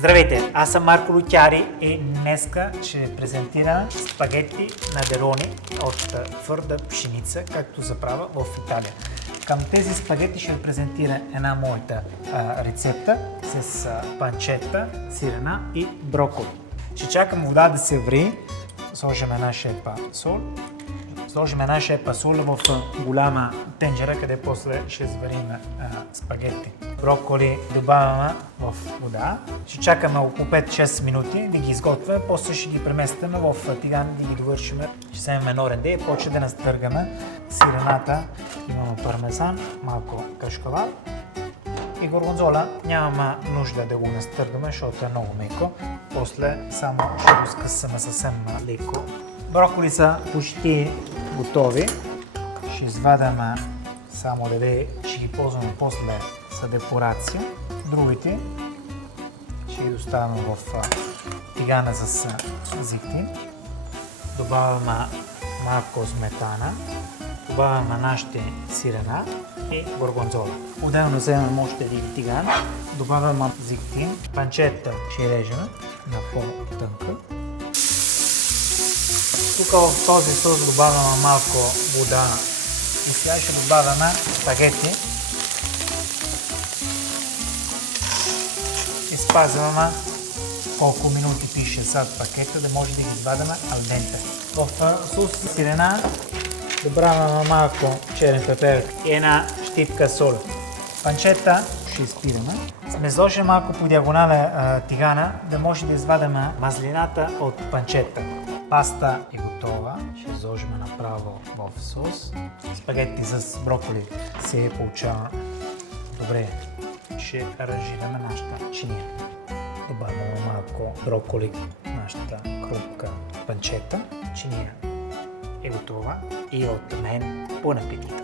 Здравейте, аз съм Марко Лутяри и днеска ще презентирам спагети на дерони от твърда пшеница, както заправя в Италия. Към тези спагети ще презентира една моята рецепта с панчета, сирена и броколи. Ще чакам вода да се ври, сложим една шепа сол. Сложим една шепа сол в голяма тенджера, къде после ще сварим спагети. Броколи добавяме в вода. Ще чакаме около 5-6 минути да ги изготвяме, после ще ги преместим в тиган да ги довършим. Ще вземем едно ренде и почва да настъргаме сирената. Имаме пармезан, малко кашкавал и горгонзола. Нямаме нужда да го настъргаме, защото е много меко. После само ще го скъсаме съвсем леко. Броколи са почти готови. Ще извадаме само две, ще ги ползваме после за декорация. Другите ще ги доставяме в тигана с зехтин. Добавяме малко сметана. Добавяме нашите сирена и горгонзола. Отделно вземем още един тиган. Добавяме зехтин. Панчета ще режем на по-тънка. Тук в този сос добавяме малко вода и сега ще добавяме спагети. Изпазваме колко минути пише зад пакета, да може да ги извадаме ал денте. В сос сирена добавяме малко черен пепер и една щипка сол. Панчета ще изпираме. Сме сложили малко по диагонала тигана, да може да извадаме мазнина от панчета. Паста е готова. Ще сложим направо в сос. Спагети с броколи се получава добре. Ще аранжираме нашата чиния. Добавяме малко броколи, нашата хрупка панчета. Чиния е готова и от мен бон апетит!